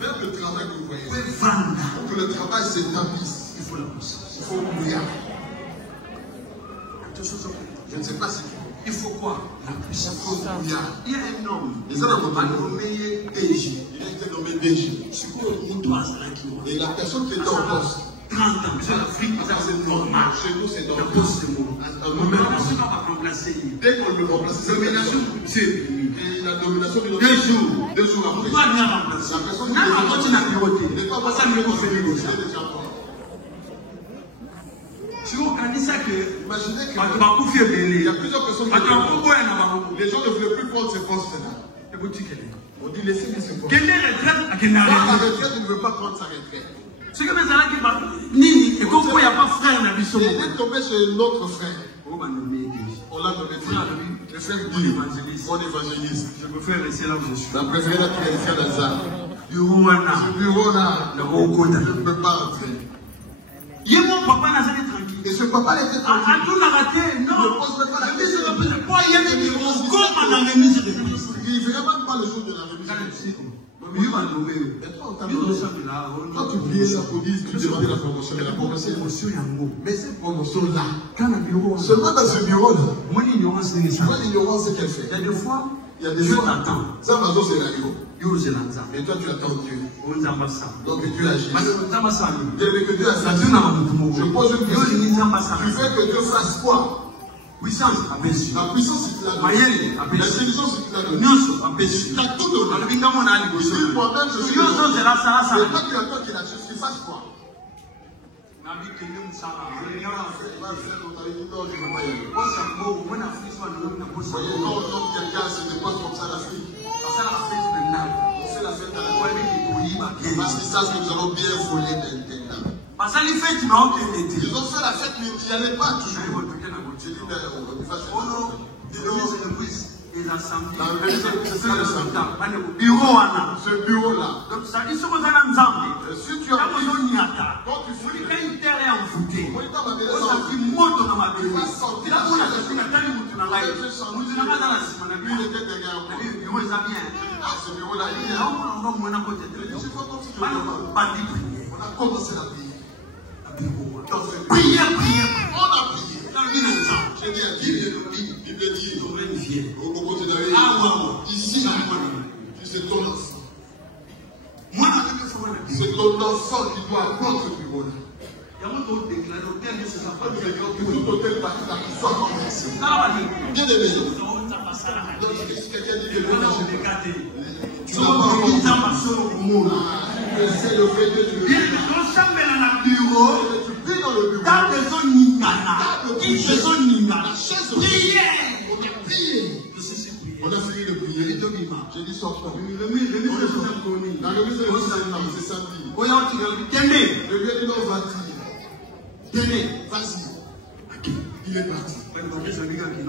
Même le travail que vous voyez, pour que le travail s'établisse, il faut la puissance. Il faut mourir. Je ne sais pas si il faut quoi? La puissance. Il y a un homme. Les hommes ont nommé DG. Il a été nommé DG. Et la personne qui était en poste. 30 ans, c'est l'Afrique, ça c'est normal. Chez nous, c'est normal. Le poste, c'est bon. Dès qu'on le remplace, c'est nomination. Et la nomination de 2 jours. 2 jours après. Pourquoi rien remplacer? La personne qui n'est pas passée à négocier. Si vous organisez que, imaginez que il y a plusieurs personnes qui les gens ne voulaient plus prendre ces postes-là. On dit laissez-les se prendre. La retraite, il ne veut pas prendre sa retraite. Ce que mes amis disent, il n'y a pas frère dans le il est tombé chez notre frère. On l'a nommé le frère mon évangéliste. Je préfère rester là où je suis. La préférée là qui est ici à Lazare. Ce bureau-là, je ne peux pas entrer. Il mon papa n'a jamais tranquille. Et ce papa était tranquille. A tout raté, non. Ne pose même pas la question. Il ne verrait même pas le jour de la remise. Quand tu priais la police, tu demandais la promotion. Mais la promotion, mais cette promotion-là, seulement dans ce bureau-là, moi l'ignorance qu'elle fait. Il y a des fois, ça va au scénario. Et toi tu attends Dieu. Donc Dieu agit. Dès que Dieu agit, je pose une question. Tu veux que Dieu fasse quoi? La puissance c'est là. L'intelligence c'est là. Il a tout donné. Il dit moi-même je suis. Et toi tu attends qu'il agisse, qu'il fasse quoi? Non, quelqu'un se dépose comme ça l'Afrique. C'est la fête à la parce qu'ils savent que nous allons bien voler maintenant. Ils ont fait la fête, mais il n'y allait pas toujours. Je dis, ce bureau-là. Si tu as on a commencé la prière. On a prié. J'ai dit à Dieu, il me dit, ici, c'est ton enfant. C'est ton enfant qui doit apprendre ce bureau-là. Que tout hôtel parti là qui soit renversé. Bien aimé. Quelqu'un dit que tu n'as pas encore. Tu essaies de faire Dieu. Tu vis dans le bureau. On a fini de prier. J'ai dit sortons. La remise c'est samedi. Je lui ai dit non, vas-y. Il est parti.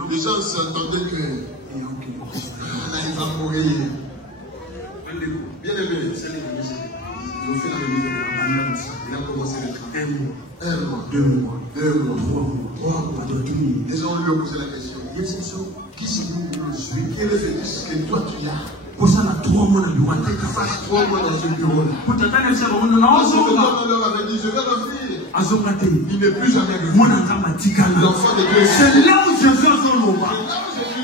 Les gens s'attendaient que il va mourir. Bien aimé. Ils ont fait la remise. Il a commencé le travail. 1 mois, 2 mois, 3 mois. Les gens lui ont posé la question. Qui c'est que je suis? Quel est ce que toi tu as? Pour ça, il y a 3 mois dans le bureau. Il fasse 3 mois dans ce bureau-là. On leur avait dit, je vais revenir. Il n'est plus jamais revenu. L'enfant de Dieu. C'est là où Jésus a son nom.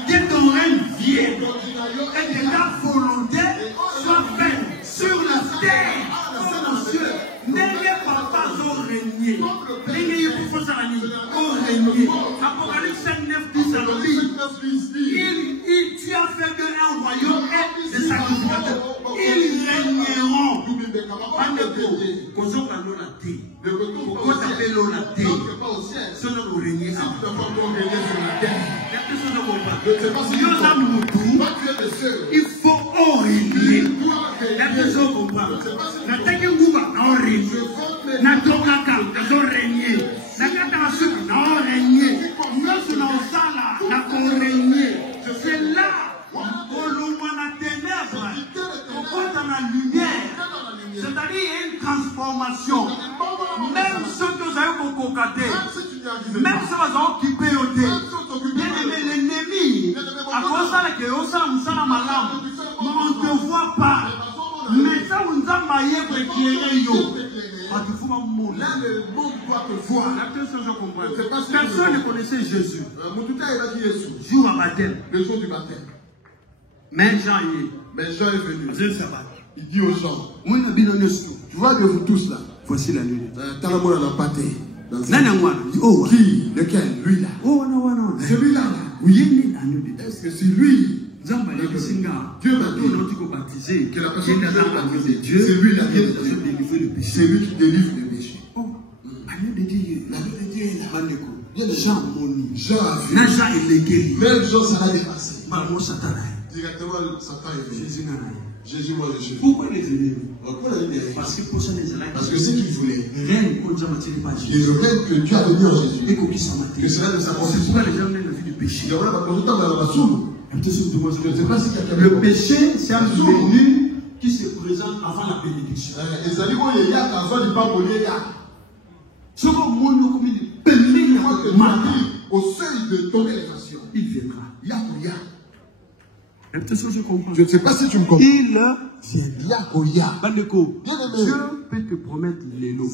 Que ton règne vienne et que ta volonté soit faite sur la terre comme aux cieux. N'ayez pas régner. N'ayez pas régner. Apocalypse 5, 9, 10 alors tu as fait qu'un royaume et des sacrificateurs. Ils régneront. Il faut régner. La personne comprend. La tête non régner. La tokaka non régner. La catastrophe non régner. Nous sommes là, la régner. C'est là où l'on a ténèbres, on compte dans la lumière. C'est-à-dire une transformation. Même ceux que vous avez concocaté, même ceux que vous avez occupé au thé, bien aimé l'ennemi, à cause de ça, on ne te voit pas. Mais ça, Là, le monde doit te voir. Personne ne connaissait Jésus. Jour à baptême. Le jour du baptême. Mais Jean est venu. Il dit aux gens, tu vois de vous tous là. voici la nuit. Qui? Lequel? Lui là. Celui-là. Oui. Est-ce que c'est lui? Dieu m'a dit que la personne qui est baptisée, c'est lui là. C'est lui qui délivre le péché. La Bible de Dieu est là. Jean a vu. Même Jean, ça l'a dépassé. Directement, Satan est venu. Jésus, moi je suis. Pourquoi les élèves? Parce que c'est qu'il voulait. Le règne que Dieu a donné en Jésus. Que cela ne s'accomplisse pas. Le péché, c'est un venu qui se présente avant la bénédiction. Au seuil de ton élévation, il viendra. Je ne sais pas si tu me comprends. Il viendra. Dieu peut te promettre les lots.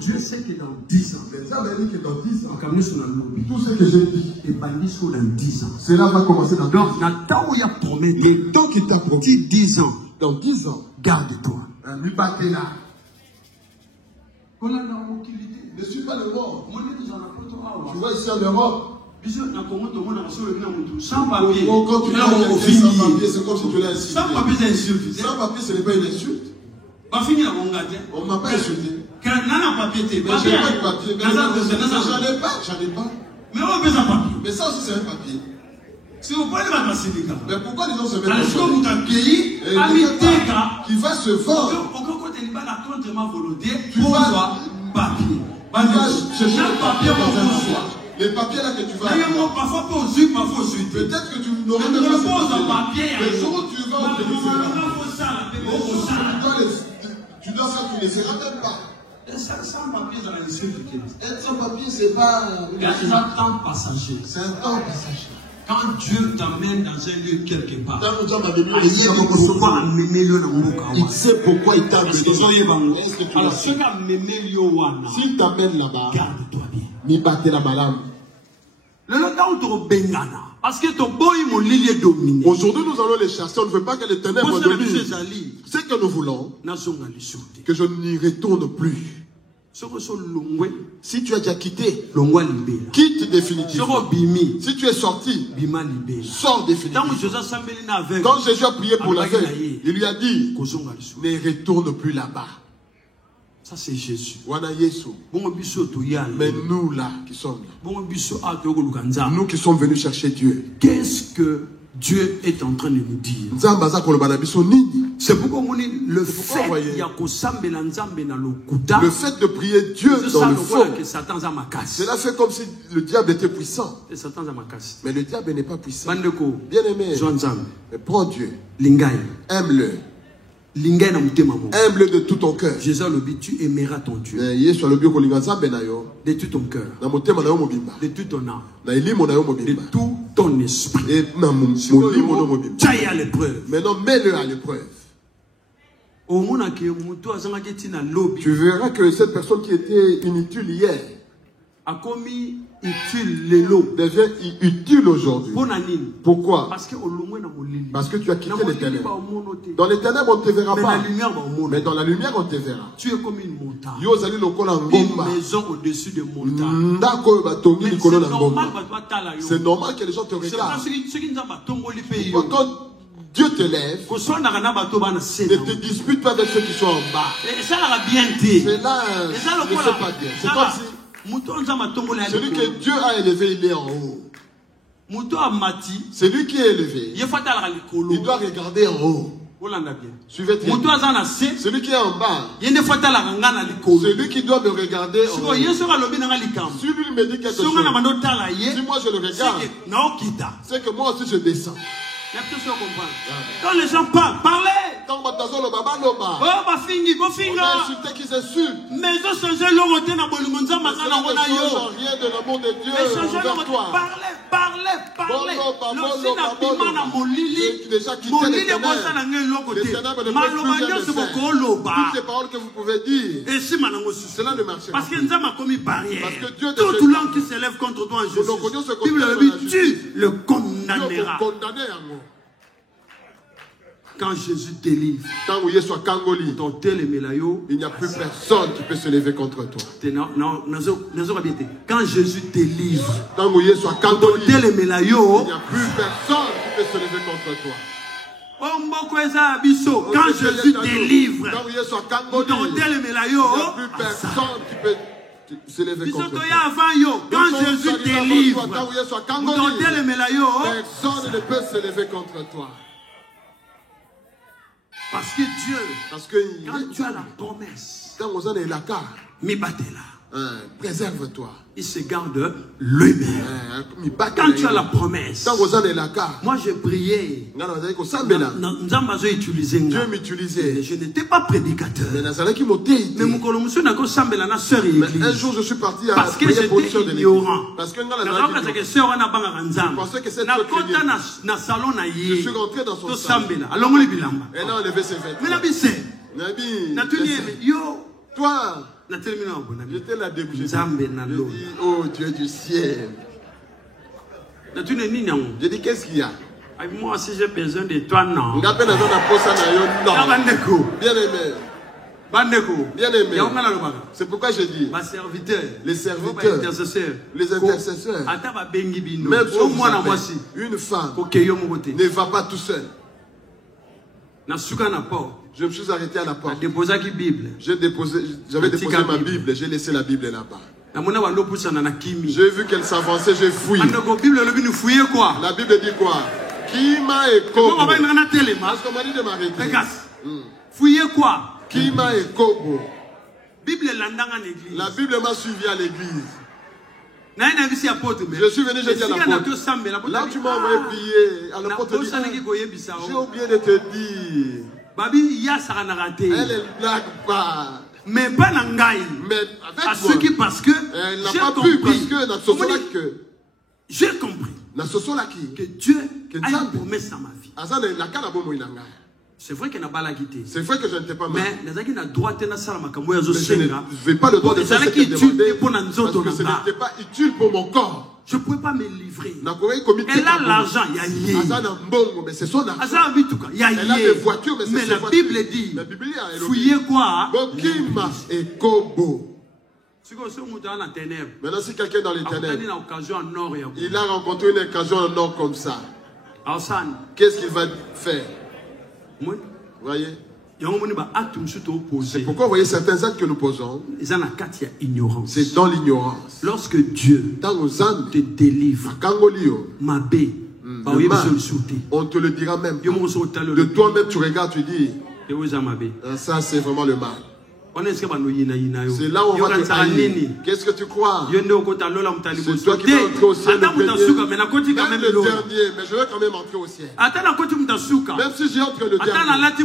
Dieu sait que dans 10 ans, tout ce que j'ai dit, dans 10 ans. Cela va commencer dans 10 ans. Donc, Nathan, il a promis. Le temps qu'il t'a promis. 10 ans. Dans 10 ans. Garde-toi. Ne suis pas le mort. Tu vois ici en Europe. Sans papier. Quand tu l'as insulté sans papier, c'est comme si tu l'as insulté. Sans papier, c'est insulte. Sans papier, ce n'est pas une insulte. On ne m'a pas insulté. Mais je n'ai pas de papier. J'en ai pas. Mais ça aussi, c'est un papier. Mais pourquoi les gens se mettent en papier qui va se vendre? Tu vas chercher le papier dans un endroit. Les papiers là que tu vas peut-être que tu n'aurais même pas ce papier. Le jour où tu vas obtenir cela, tu dois faire, tu ne seras même pas. Être sans papier, c'est pas c'est un temps passager. C'est un temps passager. Quand Dieu t'amène dans un lieu quelque part, il sait pourquoi il t'a amené. Alors, S'il t'amène là-bas, garde-toi bien. ni batte la malade. Aujourd'hui, nous allons les chasser. On ne veut pas que les ténèbres dominent. Ce que nous voulons, que je n'y retourne plus. Si tu as déjà quitté, quitte définitivement. Si tu es sorti, sors définitivement. Quand Jésus a prié pour la veille, il lui a dit, ne retourne plus là-bas. Ça c'est Jésus. Mais nous là qui sommes là, nous qui sommes venus chercher Dieu, qu'est-ce que Dieu est en train de nous dire? C'est pourquoi le fait de prier Dieu dans le fond, cela fait comme si le diable était puissant. Mais le diable n'est pas puissant. Bien aimé, mais prends Dieu, aime-le. Aime-le de tout ton cœur. Jésus a dit, tu aimeras ton Dieu. De tout ton cœur. De toute ton âme. De tout ton esprit. Tu as l'épreuve. Maintenant, mets-le à l'épreuve. Tu verras que cette personne qui était inutile hier devient utile aujourd'hui. Pourquoi? Parce que tu as quitté les ténèbres. Dans les ténèbres, on ne te verra pas. Mais dans la lumière, on te verra. Tu es comme une montagne. Une maison au-dessus de montagne. C'est normal que les gens te regardent. Quand Dieu te lève, ne te dispute pas avec ceux qui sont en bas. C'est là, ne sais pas bien. C'est comme si celui que Dieu a élevé, il est en haut. Celui qui est élevé, il doit regarder en haut. Suivez très bien. Celui qui est en bas, celui qui doit me regarder en haut. Si lui me dit quelque chose, si moi je le regarde, c'est que moi aussi je descends. Quand les gens parlent, parlez. On a insulté qui s'insulte. Mais ils ont changé leur route dans le monde. Rien de l'amour de Dieu envers toi. Parlez. parlez. J'ai déjà quitté les ténèbres. Les ténèbres ne peuvent plus rien me faire. Toutes les paroles que vous pouvez dire, cela ne marche pas. Parce que nous avons commis barrière. Parce que Dieu toute langue qui s'élève contre toi en Jésus, tu le condamneras. Quand Jésus délivre, il n'y a plus personne qui peut se lever contre toi. Quand Jésus délivre, il n'y a plus personne qui peut se lever contre toi. Quand Jésus délivre, il n'y a plus personne qui peut se lever contre toi. Quand Jésus délivre, personne ne peut se lever contre toi. Parce que Dieu, quand tu as la promesse, préserve-toi. Il se garde lui-même. Quand tu as la promesse, moi j'ai prié. Dieu m'utilisait. Je n'étais pas prédicateur. Mais un jour je suis parti à parce que j'étais ignorant. Parce que je suis rentré dans son salon. Elle a enlevé ses vêtements. Toi, j'étais là debout. J'ai dit, oh Dieu du ciel. J'ai dit, qu'est-ce qu'il y a? Moi, si j'ai besoin de toi, non. Bien aimé. Bien aimé. C'est pourquoi je dis, les serviteurs, les intercesseurs, même si une femme ne va pas tout seul. Je me suis arrêté à la porte. J'avais déposé ma Bible, j'ai laissé la Bible là-bas. J'ai vu qu'elle s'avançait, j'ai fouillé. La Bible dit quoi? Kima et Kobo. Parce qu'on m'a dit de m'arrêter. Fouillez quoi? Kima et Kobo. La Bible m'a suivi à l'église. Je suis venu jeter à la porte. Là où tu m'as envoyé prier, à la porte, j'ai oublié de te dire. Elle ne blague pas. Mais pas Nangaï. Mais à ceux qui, parce que elle n'a pas pu, parce que j'ai compris que Dieu a une promesse dans ma vie. C'est vrai qu'elle n'a pas la guidée. C'est vrai que je n'étais pas mal. Mais je ne vais pas le droit de faire ce qu'elle demandait parce que ce n'était pas utile pour mon corps. Je ne pouvais pas me livrer. Elle a l'argent, il y a yé. Elle a des voitures, mais la Bible dit, fouillez quoi? Et Kobo. Maintenant, si quelqu'un est dans les ténèbres, il a rencontré une occasion en or comme ça. Qu'est-ce qu'il va faire? Vous voyez? C'est pourquoi vous voyez certains actes que nous posons. C'est dans l'ignorance. Lorsque Dieu te délivre, on te le dira même. De toi-même, tu regardes, tu dis, ça c'est vraiment le mal. C'est là où on va te haïr. Qu'est-ce que tu crois? C'est toi qui vas entrer au ciel le premier, même le dernier, mais je vais quand même entrer au ciel. Même si j'ai entre le dernier, même si je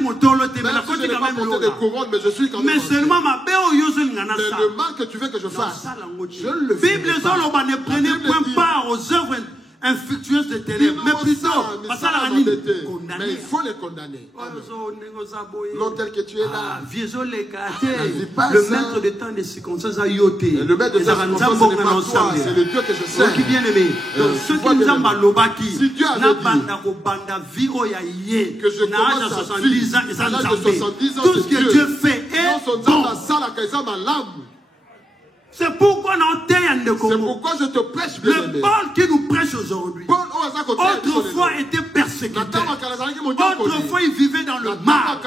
n'ai pas porté de couronne, mais je suis quand même entré. Mais le mal que tu veux que je fasse, je le fais. Bible ne prenez point part aux œuvres infructueuses de ténèbres, mais plutôt, mais il faut les condamner. Non tel que tu es là. Le maître de temps des circonstances a yoté. Le maître de temps des circonstances, ce n'est pas toi, c'est le Dieu que je sais. Qui bien aimé. Donc ceux qui nous ont malobaki, si Dieu avait dit que je commence à 70 ans, tout ce que Dieu fait est bon. C'est pourquoi je te prêche, bien aimé. Le Paul qui nous prêche aujourd'hui, autrefois était persécuté. Autrefois il vivait dans le mal.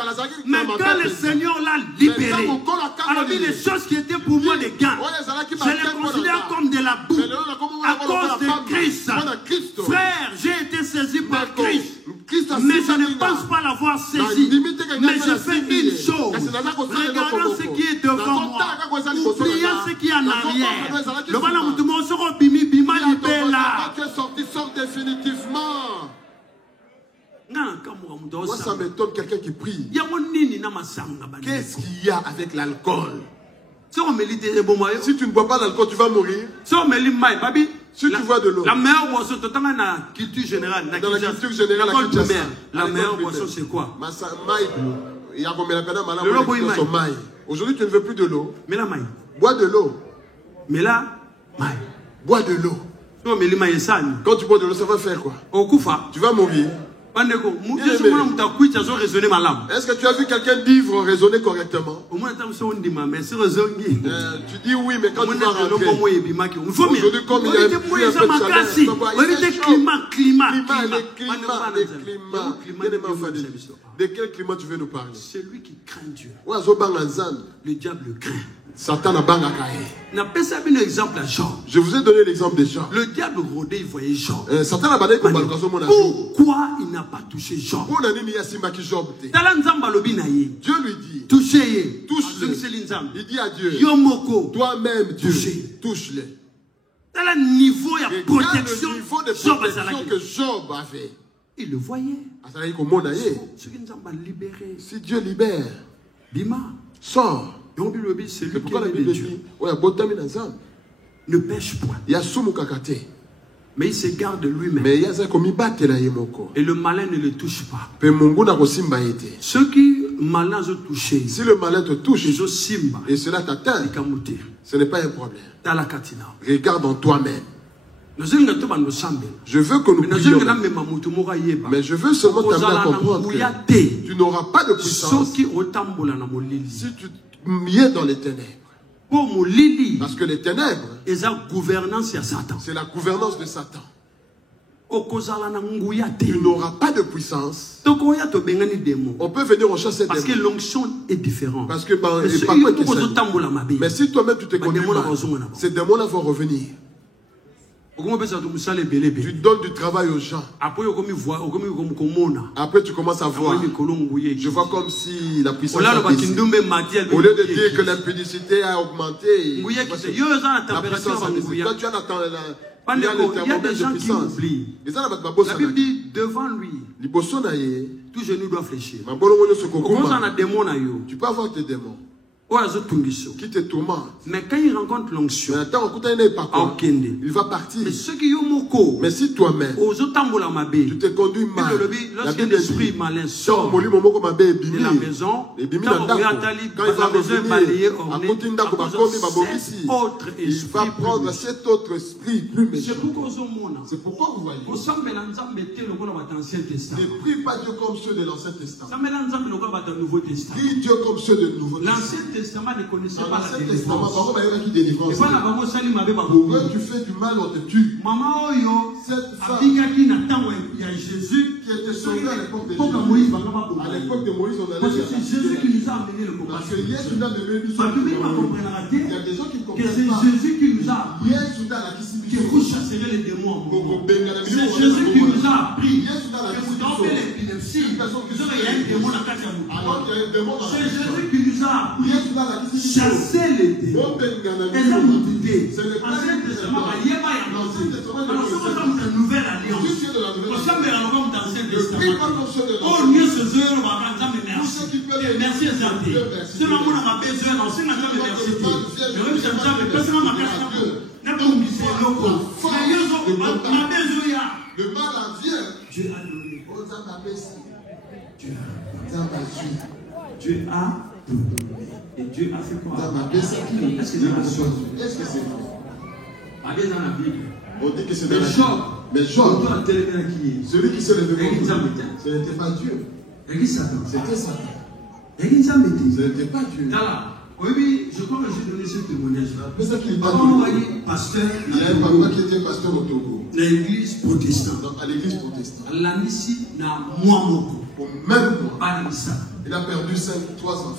Mais quand le Seigneur l'a libéré, alors les choses qui étaient pour moi des gains, je les considère comme de la boue à cause de Christ. Frère, j'ai été saisi par Christ. Mais je ne pense pas l'avoir saisi. Mais je fais une chose. Regardons ce qui est devant moi. Oublions ce qui est en arrière. Le voilà, tout le monde sera bimi, bima, libéla. Tu es sorti, sort définitivement. Moi, ça m'étonne quelqu'un qui prie. Qu'est-ce qu'il y a avec l'alcool? Si tu ne bois pas d'alcool, tu vas mourir. Si tu vois de l'eau, la meilleure boisson, dans la culture générale, dans la culture générale, la meilleure boisson, c'est quoi? Aujourd'hui, tu ne veux plus de l'eau. Mais la maille. Bois de l'eau. Mais là, maille. Bois de l'eau. Quand tu bois de l'eau, ça va faire quoi? Tu vas mourir. Est-ce que tu as vu quelqu'un d'ivre raisonner correctement? Tu dis oui, mais quand tu vas rentrer, aujourd'hui, comme il y a un peu de chaleur, de quel climat tu veux nous parler? Celui qui craint Dieu. Le diable craint. Satan a bangakai. Je vous ai donné l'exemple de Jean. Le diable rôdait, il voyait Jean. Satan a bangakai. Pourquoi il n'a pas touché Jean? Dieu lui dit, touchez-le. Il dit à Dieu, toi-même Dieu, touche-le. Dans le niveau de protection que Job avait. Il le voyait. Si Dieu libère, Bima sort. C'est pourquoi la Bible dit ne pêche point. Mais il se garde lui-même. Et le malin ne le touche pas. Ceux qui malins ont touché, si le malin te touche et cela t'atteint, ce n'est pas un problème. Regarde en toi-même. Je veux que nous prions, mais je veux seulement t'amener à comprendre que tu n'auras pas de puissance si tu es dans les ténèbres. Parce que les ténèbres, c'est la gouvernance de Satan. Tu n'auras pas de puissance. On peut venir en chasser des parce que l'onction est différente. Parce que mais si toi-même tu te conduis mal, ces démons-là vont revenir. Tu donnes du travail aux gens. Après tu commences à voir. Je vois comme si la puissance a baissé. Au lieu de dire que l'impudicité a augmenté, la puissance a baissé. Quand tu as il y a des gens qui oublient. La Bible dit devant lui, tout genou doit fléchir. Tu peux avoir tes démons qui te tourmentent. Mais quand il rencontre l'onction, il va partir. Mais si toi-même tu te conduis mal, lorsqu'un esprit malin sort de la maison, quand la maison est balayée, il va prendre cet autre esprit plus méchant. C'est pourquoi vous voyez, ne prie pas Dieu comme ceux de l'Ancien Testament. Prie Dieu comme ceux de Nouveau Testament ne connaissait pas la délivrance. Pourquoi tu fais du mal, on te tue. Cette femme qui était sauvée à l'époque de Jésus. À l'époque de Moïse, on allait c'est Jésus qui nous a amené le combat. Parce que Jésus nous a amené le combat. Il y a des gens qui ne comprennent pas. C'est Jésus qui nous a appris que vous chasserez les démons. C'est Jésus qui nous a appris que vous tombez l'épilepsie. Il y a un démon dans la carte. C'est Jésus qui nous a appris chasser les démons. Et ça nous dit, Ancien Testament, il n'y a pas d'Ancien Testament. Alors, nous sommes dans une nouvelle alliance. Nous sommes dans l'Ancien Testament. Oh, Dieu se veut, on va prendre merci. Merci, Zandi. C'est ma mère m'a besoin, non, c'est ma mère merci. Je vais me sentir, mais personne m'a cassé. N'a pas oublié le loco. Le mal en vient. Dieu a donné. Dieu a donné. Et Dieu a fait quoi? Est-ce que c'est la chose? Est-ce que c'est vrai? Dans la Bible. On dit que c'est dans la Bible. Mais Job, celui qui s'est levé contre Dieu, ce n'était pas Dieu. C'était Satan. Ce n'était pas Dieu. Oui, je crois que j'ai donné ce témoignage. C'est ça qu'il pasteur. Il y a un papa qui était pasteur au Togo. L'église protestante. À l'église protestante. La Nissi n'a moi moko. Au même mois. Pas la Nissa. Il a perdu 3 enfants.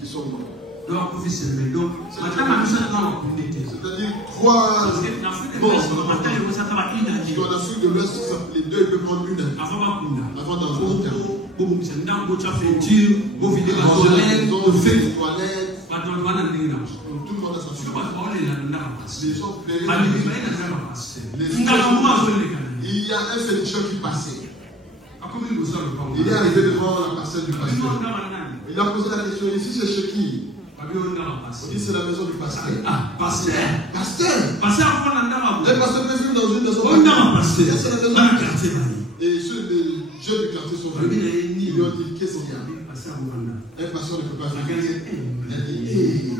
Qui sont morts. Donc, c'est-à-dire 3 morts. Dans l'Afrique de l'Ouest, les 2 peuvent prendre une heure. Avant d'entrer au camp. Tout le monde a sa chute. Les gens plairaient. Il y a un féticheur qui passait. Il est arrivé devant la parcelle du pasteur. Il a posé la question, ici c'est chez qui? On dit c'est la maison du pasteur. Ah, pasteur. Pasteur. Pasteur, Un pasteur peut vivre dans une maison. On a pasteur. C'est la maison du quartier. Et ceux des jeunes du quartier sont venus. Ils lui ont dit qu'est-ce qu'il y a. Un pasteur ne peut pas vivre.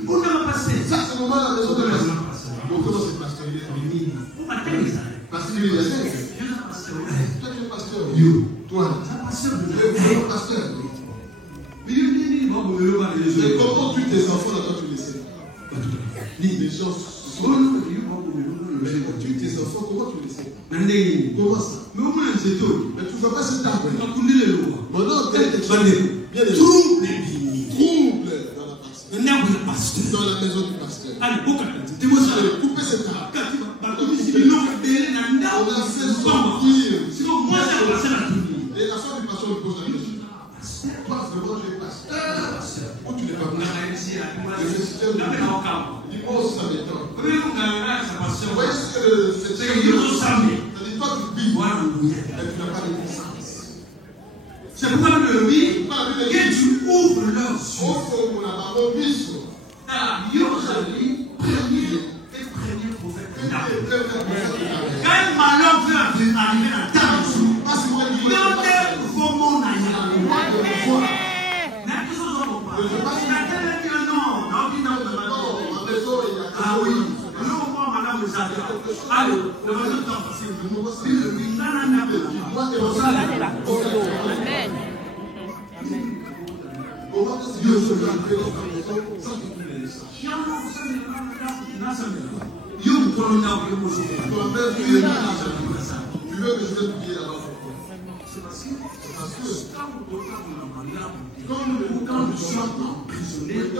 On a pasteur. Ça, c'est le moment de la maison de pasteur. Beaucoup dans ce pasteur, il est venu. Parce qu'il est là. Toi, tu es pasteur. Toi, tu es pasteur. Mais comment tu tes enfants là-bas, tu les sais? Les gens sont. Mais tu tes enfants, comment tu les sais? Comment ça? Mais tu ne vois pas cet arbre. Maintenant, bien les troubles dans la pasteur. Dans la maison du pasteur. Allez, couper cet arbre. On a fait sortir. Et la femme du pasteur lui pose la question. Toi, vraiment, tu es pasteur. Ou tu n'es pas pasteur? Dis-moi, ça m'étonne. Vous voyez ce que c'est? C'est-à-dire, toi, tu vis. Mais tu n'as pas de puissance. C'est pourquoi le dit que tu ouvres leurs yeux. Premier prophète. Quand un malheur veut arriver à ta maison, ah oui, allez, le tu veux que je vais prier là-bas? C'est parce que quand nous sommes emprisonnés, nous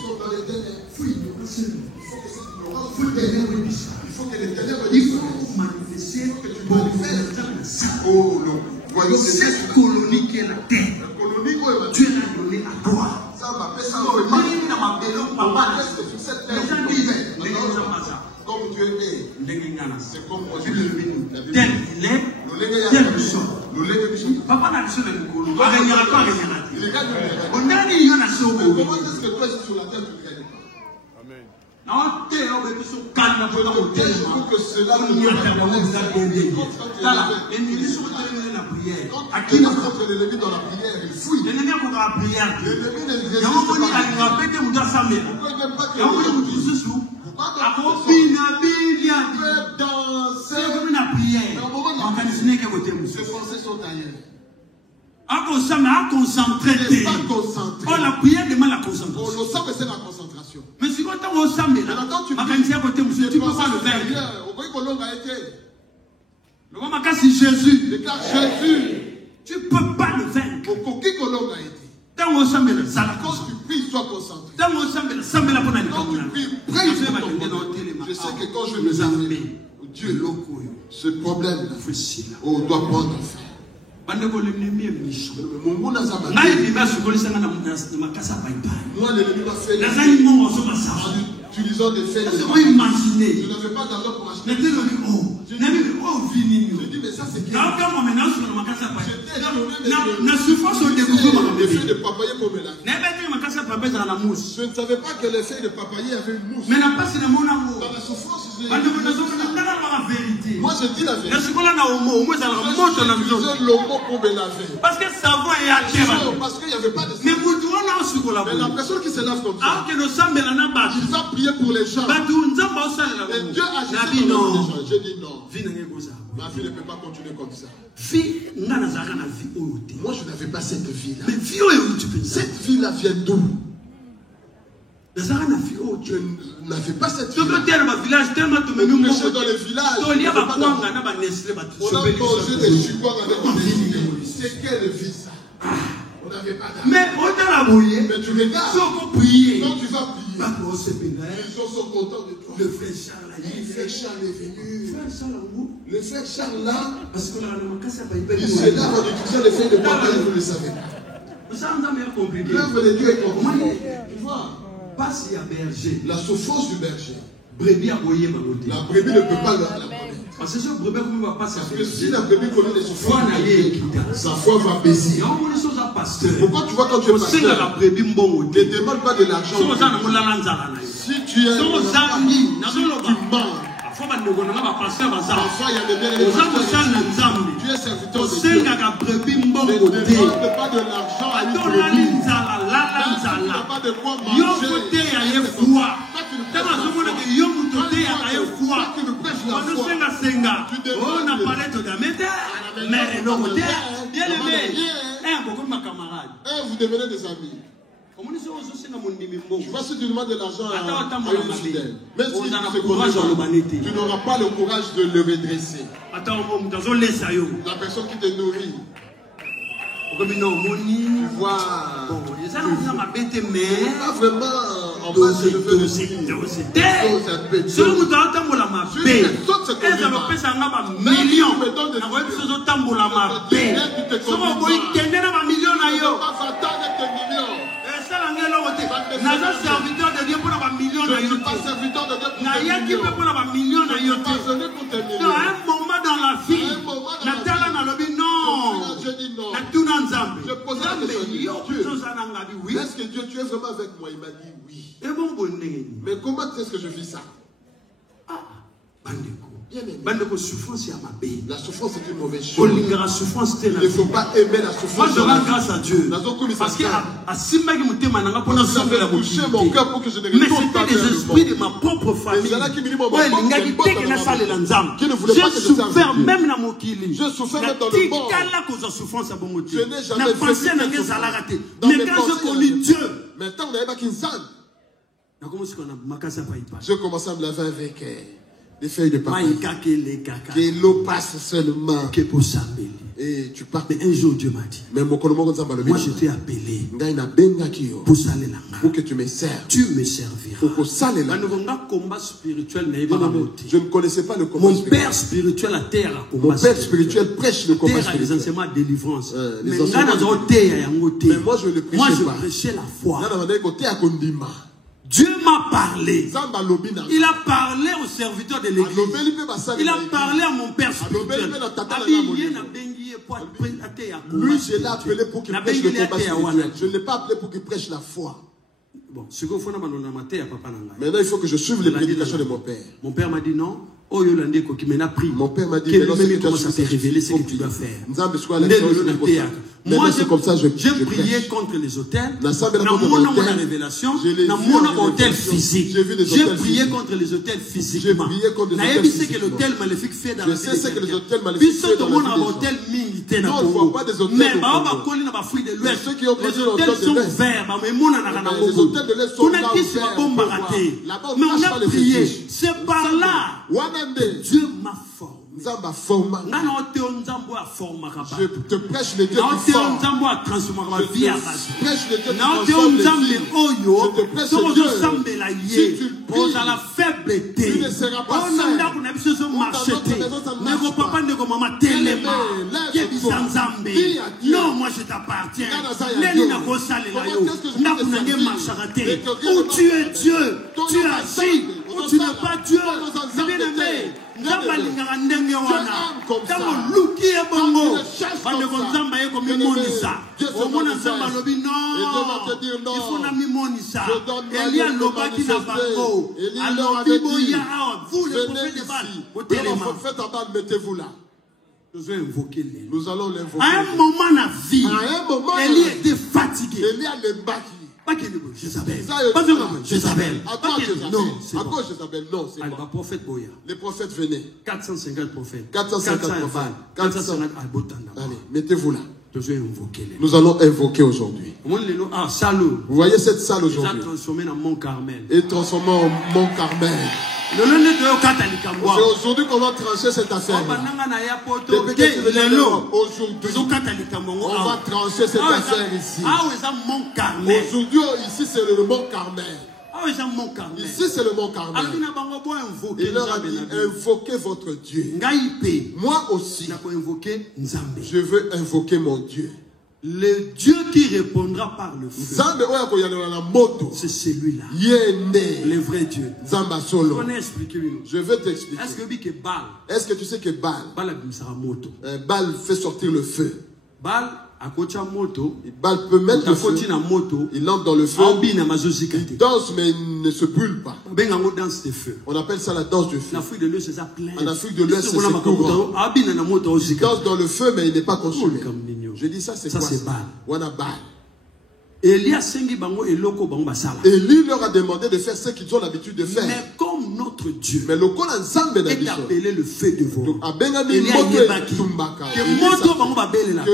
sommes dans les derniers fruits. Il faut que l'Éternel manifeste que tu manifestes. Oh, le royaume de cette colonie qui est la terre. Dieu l'a donné à toi. Comme Dieu est, c'est comme moi. Tel il est, tel nous sommes. Papa n'a pas de Mukolo. On a dit comment est-ce que toi, sur la terre, tu ne gagnes pas? Pour que cela quand contre l'ennemi dans la prière, il fouille. L'ennemi ne résiste pas. Ses pensées sont ailleurs. À concentrer. La prière demande la concentration. On le sait que c'est la concentration. Mais si on t'en ensemble, tu peux pas le faire. Si Jésus, car Jésus, tu peux pas le vaincre. Quand tu pries, sois concentré. Quand tu pries, prie sur ton problème. Je sais que quand je me armer, Dieu, ce problème, on doit prendre fin. Moi, l'ennemi m'a fait en utilisant des faits de je n'avais pas d'argent pour acheter. Je dis, mais ça c'est bien. Des feuilles de papayer pour me laver. Je ne savais pas que les feuilles de papayer avaient une mousse. Dans la souffrance, moi je dis la vérité. Je l'homo pour me laver. Parce que savon est à terre. Parce qu'il n'y avait pas de savon. Mais la personne qui se lave comme ça, il va prier pour les gens. Et Dieu agit pour les gens. Je dis non. Ma vie ne peut pas continuer comme ça. Moi je n'avais pas cette vie-là. Cette vie-là vient d'où? Je n'avais pas cette vie-là. On pêchait dans les villages. On a mangé des chicoires avec des filles. C'est quelle vie ça? On n'avait pas d'argent. Mais tu regardes. Quand tu vas prier, les gens sont contents de toi. Le frère Charles est venu. Le frère Charles là, parce que il se lave en utilisant les feuilles de papier, vous ne le savez pas. L'œuvre de Dieu est compliquée. Tu vois, la souffrance du berger. La brebis ne peut pas la connaître. Parce que si la brebis connaît les souffrances, sa foi va baisser. Pourquoi tu vois quand tu es pasteur, ne demande pas de l'argent. Si tu es tu mens. Parfois, il y a des bien-aimés tu es serviteur de Dieu. Ne demande pas de l'argent à une brebis. Tu n'as pas de quoi manger. Vous devenez des amis. Tu vas si tu demandes de l'argent à une fidèle. Même si tu tu n'auras pas le courage de le redresser. La personne qui te nourrit. Tu vois, pas vraiment en face de le serviteur de Dieu pour la million. Je ne suis pas serviteur de Dieu pour la million. À un moment dans la vie, je dis non. Je pose la question, Dieu, est-ce que Dieu, tu es vraiment avec moi? Il m'a dit oui. Mais comment est-ce que je vis ça? La souffrance est une mauvaise chose. Il ne faut pas aimer la souffrance. Moi je rends grâce à Dieu. Parce que mon cœur pour que je ne retourne pas vers le monde. Mais c'était les esprits de ma propre famille. Je souffert même dans mon kili. Je souffert même dans le monde. Je n'ai jamais fait mais quand j'ai connu Dieu, maintenant on n'avait pas qu'une salle. Je commençais à me laver avec des feuilles de papier. Que l'eau passe seulement. Et tu pars. Mais un jour Dieu m'a dit, mais moi je t'ai appelé pour que tu me serves. Tu me serviras. Combat spirituel, je ne connaissais pas le combat spirituel. Mon père spirituel à terre. Mon père spirituel prêche le combat spirituel. Les enseignements de délivrance. Mais moi je le prêchais pas. Moi je prêchais la foi. Dieu m'a parlé. Il a parlé aux serviteurs de l'église. Il a parlé à mon père spirituel. Lui, je l'ai appelé pour qu'il prêche le combat spirituel. Je ne l'ai pas appelé pour qu'il prêche la foi. Maintenant, il faut que je suive les prédications de mon père. Mon père m'a dit non. Mon père m'a dit que lui-même commence à te révéler ce que tu dois faire. Moi, j'ai prié contre les hôtels. Dans mon révélation, dans mon hôtel physique. J'ai prié contre les hôtels physiquement. Je sais que l'hôtel maléfique fait dans la vie. Mais les hôtels sont verts. Mais on a prié. C'est par là que Dieu m'a formé. Je te prêche le Dieu qui forme. Je prêche le Dieu qui transforme les vies. Je te prêche le Dieu. Si tu pries, tu ne seras pas seul. Non, moi je t'appartiens. Où tu es Dieu, tu agis. Où tu n'es pas Dieu, c'est bien aimé. Et Dieu m'a mettez-vous là. Nous allons l'invoquer. À un moment de la vie, Élie était fatigué. Élie a les bâtis. Pas que Jézabel. Pas Jézabel. À quoi Jézabel? Non, c'est moi. Les prophètes venaient. 450 prophètes. 450 prophètes. 450. Allez, mettez-vous là. Nous allons invoquer aujourd'hui. Vous voyez cette salle aujourd'hui. Et transformée en Mont Carmel. C'est aujourd'hui qu'on va trancher cette affaire. Aujourd'hui, on va trancher cette affaire ici. Aujourd'hui, ici, c'est le Mont Carmel. Ici, c'est le Mont Carmel. Il leur a dit, invoquez votre Dieu. Moi aussi, je veux invoquer mon Dieu. Le Dieu qui répondra par le feu, c'est celui-là. Le vrai Dieu. Je vais t'expliquer. Est-ce que tu sais que Baal fait sortir le feu? Baal peut mettre le feu. Il entre dans le feu. Il danse mais il ne se brûle pas. On appelle ça la danse du feu. En Afrique de l'Ouest, c'est courant. Il danse dans le feu mais il n'est pas consumé. Je dis ça, c'est quoi? C'est Baal. Élie leur a demandé de faire ce qu'ils ont l'habitude de faire. Mais comme notre Dieu est appelé le feu de vos, que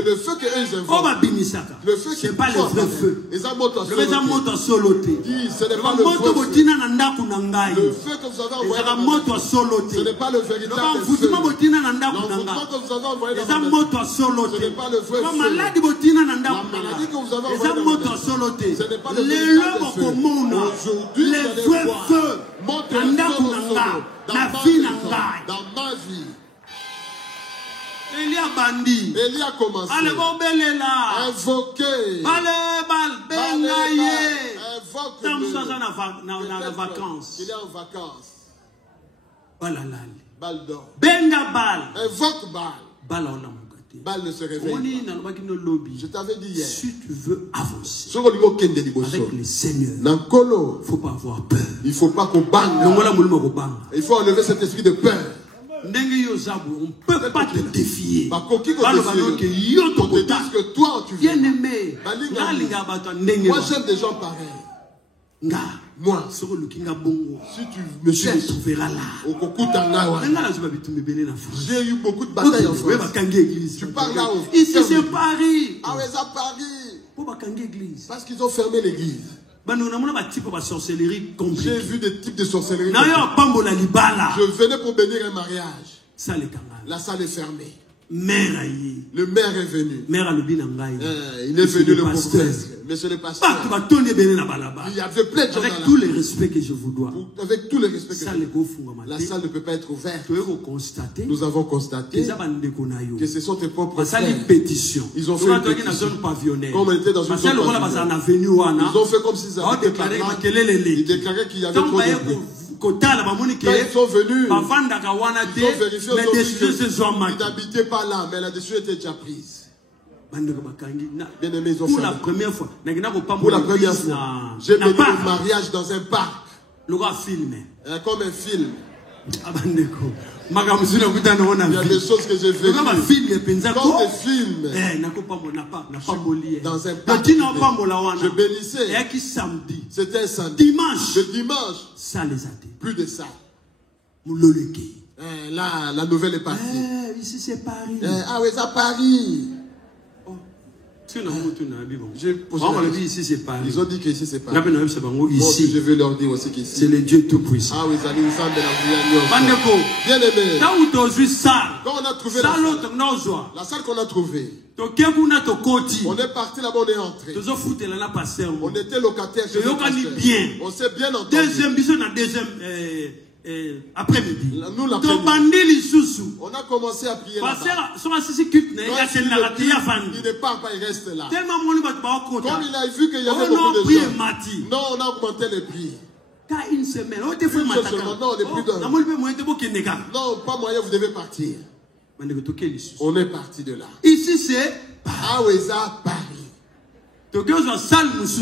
le feu qu'ils invoquent, le feu qui n'est pas le vrai feu, ce n'est pas le vrai feu. Le feu que vous avez envoyé, ce n'est pas le véritable feu. L'envoûtement que vous avez envoyé, ce n'est pas le vrai feu. La maladie que vous avez envoyée, ce n'est pas le véritable feu. Aujourd'hui, le vrai feu dans ma vie. Élie a commencé à invoquer. Il est en vacances. Baal dort. Invoque Baal. Baal ne se réveille pas. Je t'avais dit hier, si tu veux avancer avec le Seigneur, il ne faut pas avoir peur. Il ne faut pas qu'on bande. Il faut enlever cet esprit de peur. On ne peut pas te défier. On te dit que toi tu viens. Moi j'aime des gens pareils. Moi, si tu me cherches, tu trouveras là. J'ai eu beaucoup de batailles en France. Tu parles là où? Ici c'est Paris. Ah ouais, c'est à Paris. Parce qu'ils ont fermé l'église. J'ai vu des types de sorcellerie. Je venais pour bénir un mariage. La salle est fermée. Le maire est venu. Il est venu le prophète. Monsieur le pasteur. Il y avait plein de gens. Avec tous les respects que je vous dois. Avec tous les respects que je vous dois. La salle ne peut pas être ouverte. Nous avons constaté que ce sont tes propres frères. Ils ont fait une pétition. Comme on était dans une zone pavillonnaire. Ils ont fait comme s'ils avaient déclaré qu'il y avait trop de bruit. Quand ils sont venus, ils ont vérifié ils n'habitaient pas là, mais la décision était déjà prise. Bien aimé, ils ont pour la première fois, j'ai béni le mariage dans un parc. Comme un film. Il y a des choses que j'ai vécues. Comme des films. Dans un parc. Je bénissais. C'était un samedi. Le dimanche. Plus de ça. Là, la nouvelle est partie. Ici c'est Paris. Ah oui, c'est à Paris. J'ai posé la question. Ici c'est Paris. Ils ont dit qu'ici c'est Paris. Ici, je vais leur dire aussi qu'ici c'est le Dieu tout-puissant. Ah oui, ça nous semble bien aimé. Quand on a trouvé la salle qu'on a trouvée, on est parti là-bas, on est entré. On était locataire chez le pasteur. On s'est bien entendu. Après-midi. Nous, on a commencé à prier là-bas. Il ne part pas, il reste là. Comme il a vu qu'il y avait beaucoup de gens. Non, on a augmenté les prix. Une semaine. Non, on n'est plus non, pas moyen, vous devez partir. On est parti de là. Ici c'est Aweza Paris.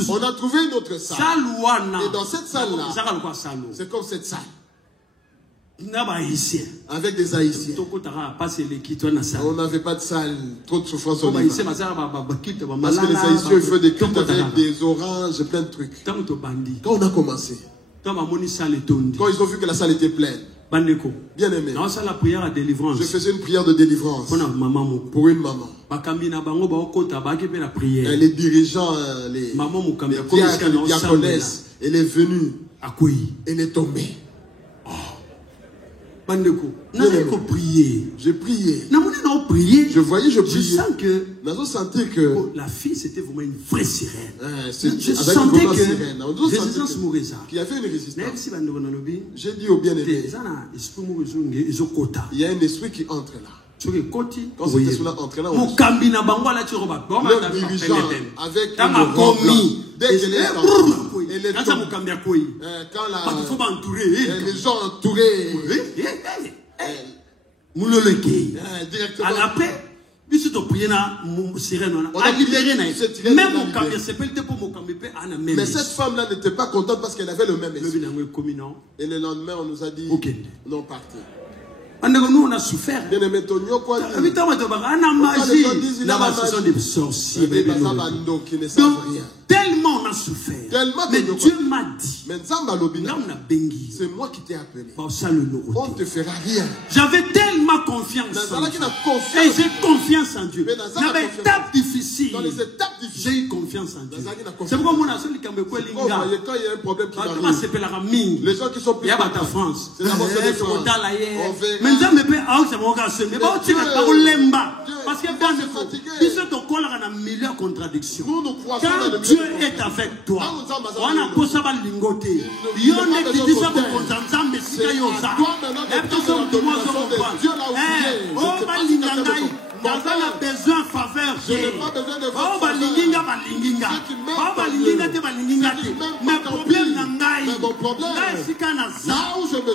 On a trouvé une autre salle. Et dans cette salle-là, c'est comme cette salle. Avec des Haïtiens. On n'avait pas de salle, trop de souffrance au Liban. Parce que les Haïtiens font des cultes avec des oranges, plein de trucs. Quand on a commencé, quand ils ont vu que la salle était pleine, bien aimé, je faisais une prière de délivrance pour une maman. Les dirigeants, les diacres, les diaconesses, elle est venue, elle est tombée. J'ai prié. Je voyais, je priais. Je sens que la fille c'était vraiment une vraie sirène. Je sentais qu'il y avait une résistance. J'ai dit au bien-aimé, il y a un esprit qui entre là. Quand c'était sous l'entraîneur, le dirigeant avec une robe dès qu'il est et les gens entourés. À la paix, mais cette femme-là n'était pas contente parce qu'elle avait le même esprit. Et le lendemain, on nous a dit non, partez. Nous, on a souffert. Bien aimé, Tonio, quoi? Ce sont des sorciers. Tellement on a souffert. Mais Dieu m'a dit, c'est moi qui t'ai appelé. On ne te fera rien. J'avais tellement confiance en Dieu. Et j'ai confiance en Dieu. Dans les étapes difficiles, j'ai eu confiance en Dieu. C'est pourquoi mon seul qui me quand il y a un problème qui arrive, les gens qui sont plus France. c'est d'abord ceux de France. Parce que nous croisons dans le Dieu est avec toi. On a posé la lingoté. Il y a des gens qui on a besoin de faveur. Je n'ai pas besoin de votre faveur. Mais problème, mon problème, là où je me trouve,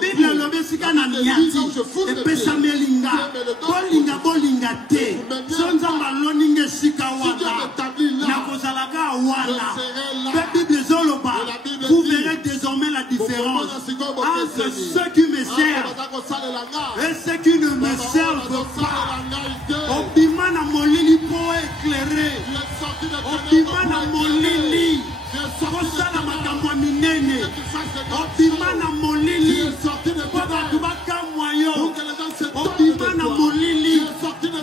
vous verrez désormais la différence entre ceux qui me servent et ceux qui ne me servent pas. Obimana molili pour éclairer. Obimana molili. Kosala makambo minene. Obimana molili. Kobatuba moyo. Obimana molili.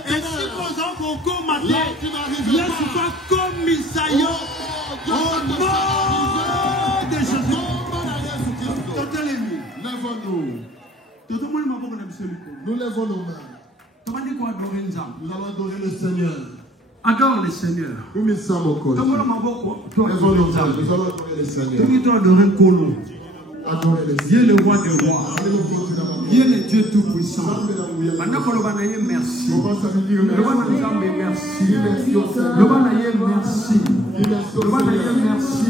Et si vous en beaucoup matin, Yesu va commissaire. Au nom de Jésus. Lèvons-nous. Nous lèvons nos mains. Nous allons adorer le Seigneur. Adore le Seigneur. Lèvons nos mains. Nous allons adorer le Seigneur. Adorer le Seigneur. Dieu le roi des rois. Dieu le Dieu tout-puissant. Merci. Merci.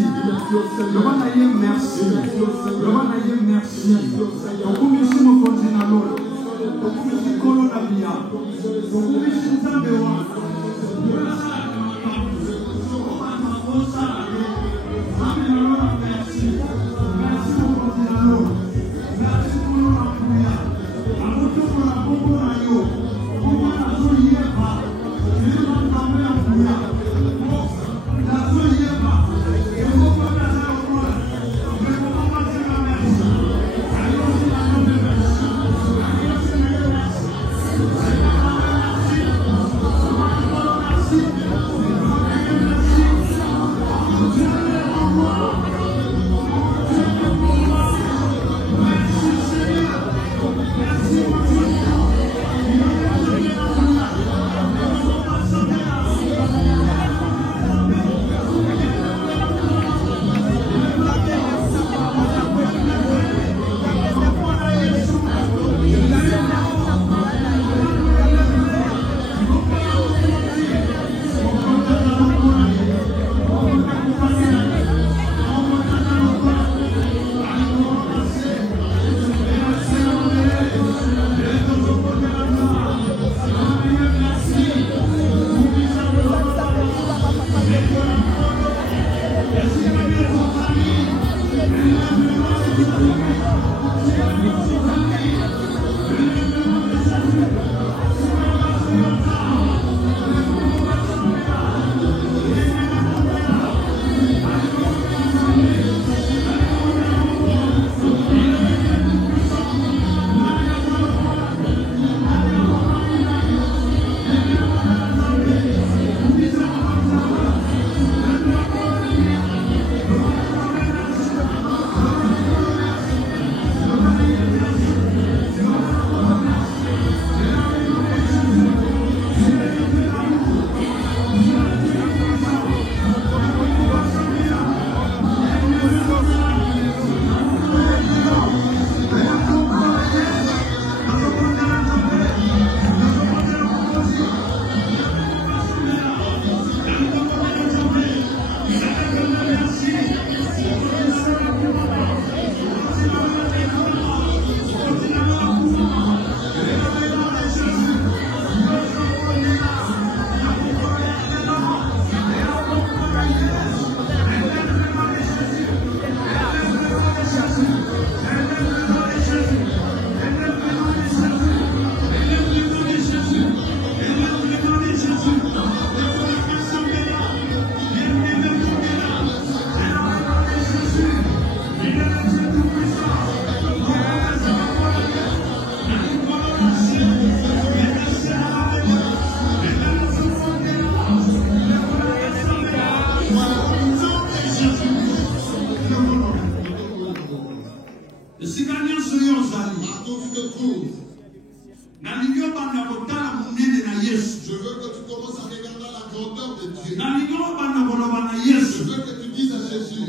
Je veux que tu commences à regarder la grandeur de Dieu. Je veux que tu dises à Jésus.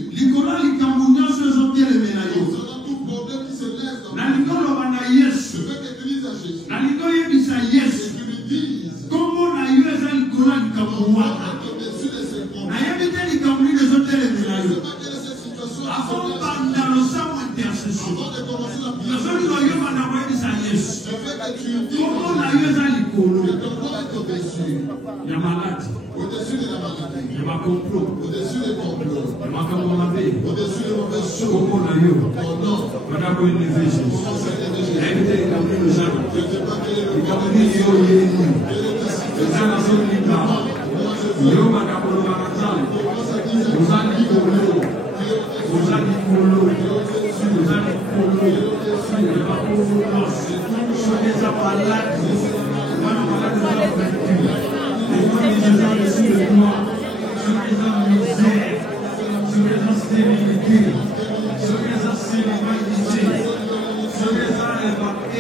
Concernant tout problème qui se lève dans le monde. Je veux que tu dises à Jésus. Et tu lui dises. Comment être au-dessus de ces problèmes. Je veux que cette situation avant de commencer la prière. Je veux que tu dises. Il y a malade. Au-dessus de la maladie. Il y a ma complot. Au-dessus des complots. Il y a ma camarade. Au-dessus des mauvaises choses. Comment on a eu? Oh non. Madame, vous êtes levé, Jésus. Commence à lever Jésus. Invitez les camarades aux gens. Je ne sais pas quel est le Les problème. camarades, ils ont eu. Quelle est ta Les situation? gens, ils sont libres. Yo, madame, vous êtes ensemble. Vous allez dit colo. Vous allez dit colo. Vous allez dit colo. Il n'y a pas pour vous. Soyez à malade. Voilà, malade, vous avez vaincu. Les gens dessus le toit, sur les gens misère, sur les gens stérilité, sur les gens célébrité, sur les gens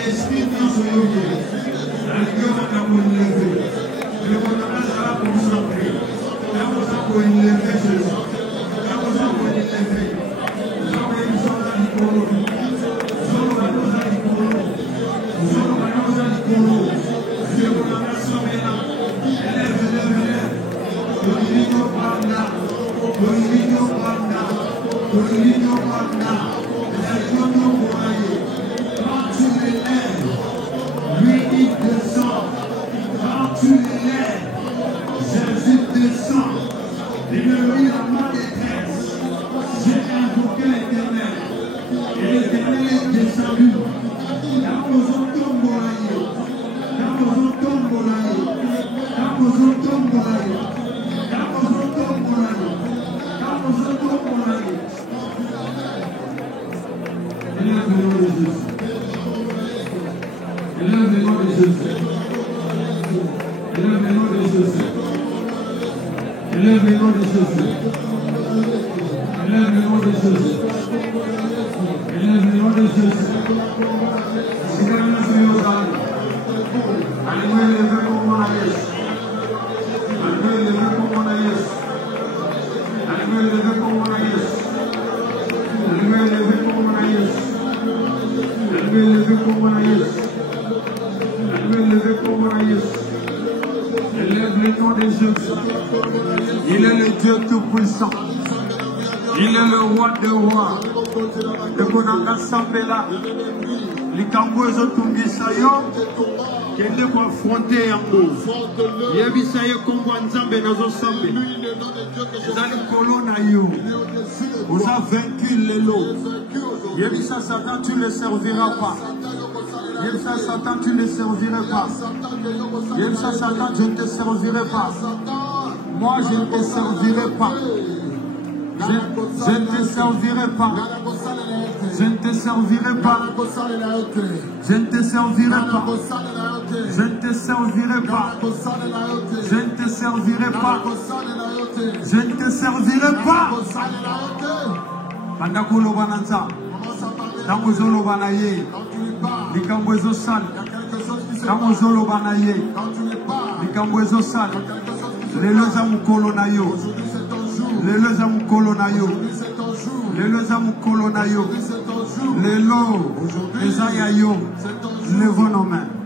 esprit de soyeux. La Ligue va pour lever. Le gouvernement sera pour nous appeler. Là, vous avez pour lever Jésus. Là, vous avez pour lever. Nous avons une chose à l'icône. Nous avons une chose à l'icône. Nous avons une chose à l'icône. Le gouvernement sera là. Il est le Dieu tout-puissant. Il est le roi des rois. Le Konanga Sambela. Les Kambouzo Tungisayo. Qui est pour affronter un mot. Yebisayo Kombo Nzambe Nazo Sambe. Zali Kolona Yo. Vous avez vaincu les lots. Yebisa Satan, tu ne le serviras pas. Yebisa Satan, tu ne le serviras pas. Yebisa Satan, je ne te servirai pas. Moi, je ne te servirai pas. Je ne te servirai pas. Je ne te servirai pas. Je ne te servirai pas. Je ne te servirai pas. Je ne te servirai pas. Je ne te servirai pas. Bandakolo bananza. Tamozolo banaye. Likambozo sal. Tamozolo banaye. Likambozo sal. Leloza mukolo na yo. Leloza mukolo na yo. Leloza mukolo na yo. Lelo. Ezaya yo. Levons nos mains.